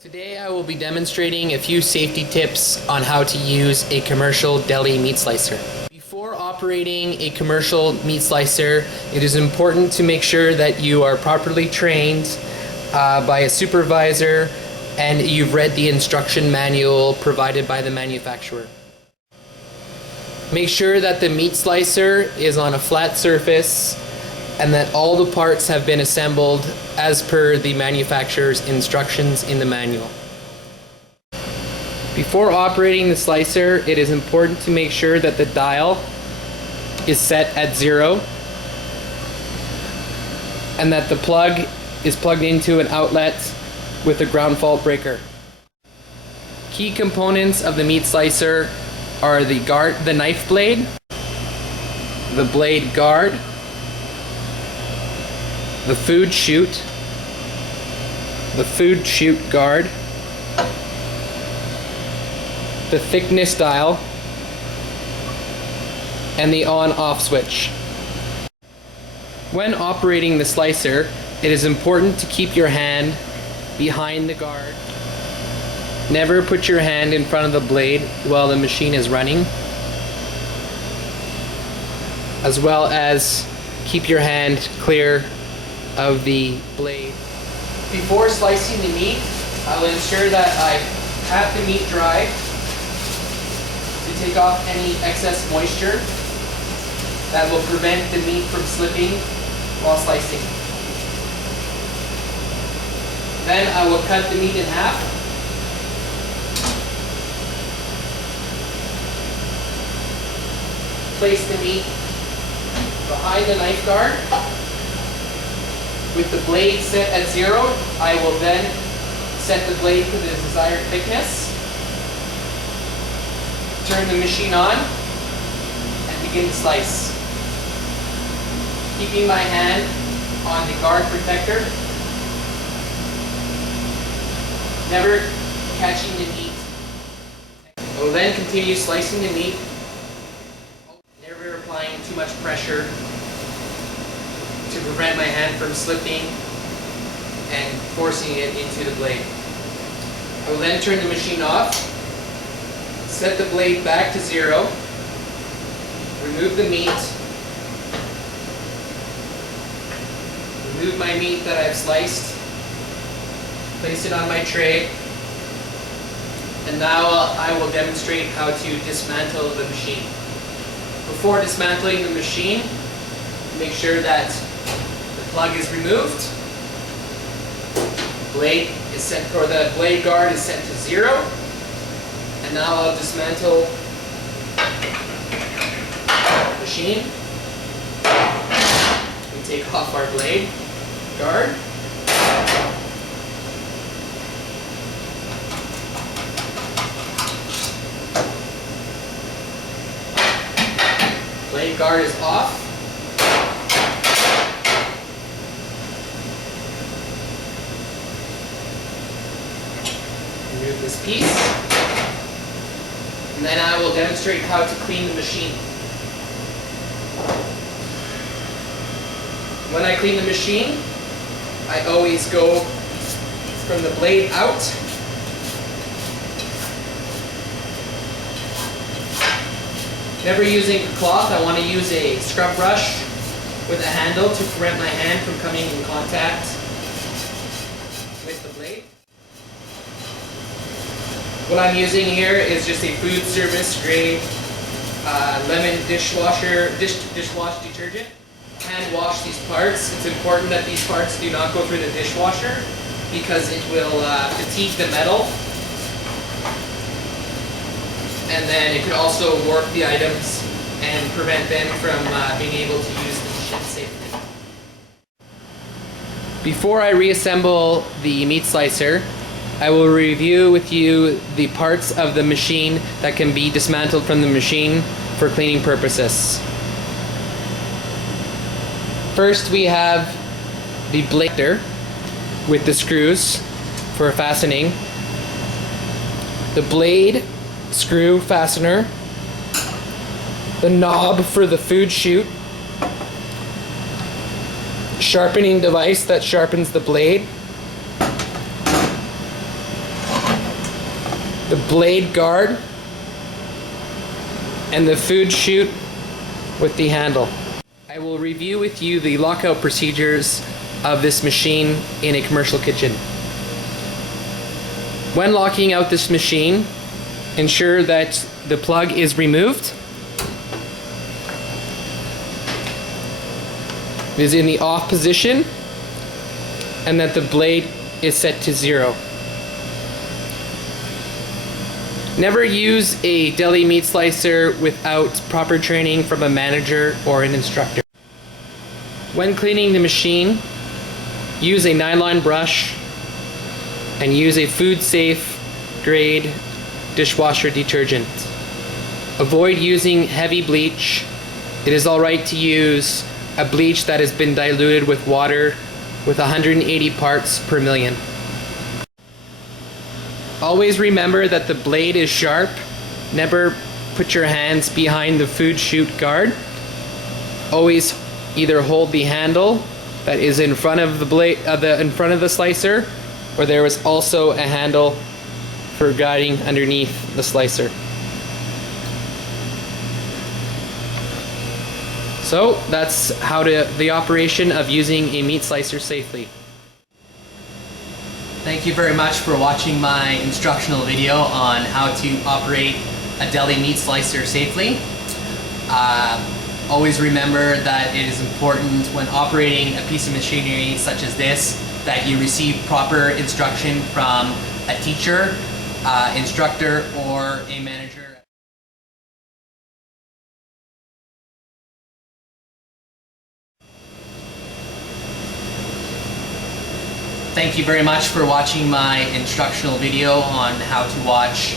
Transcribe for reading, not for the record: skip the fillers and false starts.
Today I will be demonstrating a few safety tips on how to use a commercial deli meat slicer. Before operating a commercial meat slicer, it is important to make sure that you are properly trained by a supervisor and you've read the instruction manual provided by the manufacturer. Make sure that the meat slicer is on a flat surface and that all the parts have been assembled as per the manufacturer's instructions in the manual. Before operating the slicer, it is important to make sure that the dial is set at 0 and that the plug is plugged into an outlet with a ground fault breaker. Key components of the meat slicer are the knife blade, the blade guard, the food chute guard, the thickness dial, and the on-off switch. When operating the slicer, it is important to keep your hand behind the guard. Never put your hand in front of the blade while the machine is running, as well as keep your hand clear of the blade. Before slicing the meat, I will ensure that I have the meat dry to take off any excess moisture that will prevent the meat from slipping while slicing. Then I will cut the meat in half. Place the meat behind the knife guard. With the blade set at 0, I will then set the blade to the desired thickness, turn the machine on, and begin to slice. Keeping my hand on the guard protector, never catching the meat. I will then continue slicing the meat, never applying too much pressure to prevent my hand from slipping and forcing it into the blade. I will then turn the machine off, set the blade back to 0, remove the meat, remove my meat that I've sliced, place it on my tray, and now I will demonstrate how to dismantle the machine. Before dismantling the machine, make sure that the plug is removed, the blade guard is set to 0, and now I'll dismantle the machine. We take off our blade guard. Blade guard is off. Remove this piece, and then I will demonstrate how to clean the machine. When I clean the machine, I always go from the blade out, never using a cloth. I want to use a scrub brush with a handle to prevent my hand from coming in contact with the blade. What I'm using here is just a food service grade lemon dishwash detergent. Hand wash these parts. It's important that these parts do not go through the dishwasher because it will fatigue the metal, and then it could also warp the items and prevent them from being able to use the machine safely. Before I reassemble the meat slicer, I will review with you the parts of the machine that can be dismantled from the machine for cleaning purposes. First, we have the blade with the screws for fastening, the blade screw fastener, the knob for the food chute, sharpening device that sharpens the blade, the blade guard, and the food chute with the handle. I will review with you the lockout procedures of this machine in a commercial kitchen. When locking out this machine, ensure that the plug is removed. It is in the off position, and that the blade is set to 0. Never use a deli meat slicer without proper training from a manager or an instructor. When cleaning the machine, use a nylon brush and use a food safe grade dishwasher detergent. Avoid using heavy bleach. It is alright to use a bleach that has been diluted with water with 180 parts per million. Always remember that the blade is sharp. Never put your hands behind the food chute guard. Always either hold the handle that is in front of the blade, in front of the slicer, or there is also a handle for guiding underneath the slicer. So that's the operation of using a meat slicer safely. Thank you very much for watching my instructional video on how to operate a deli meat slicer safely. Always remember that it is important when operating a piece of machinery such as this that you receive proper instruction from a teacher, instructor, or a manager. Thank you very much for watching my instructional video on how to watch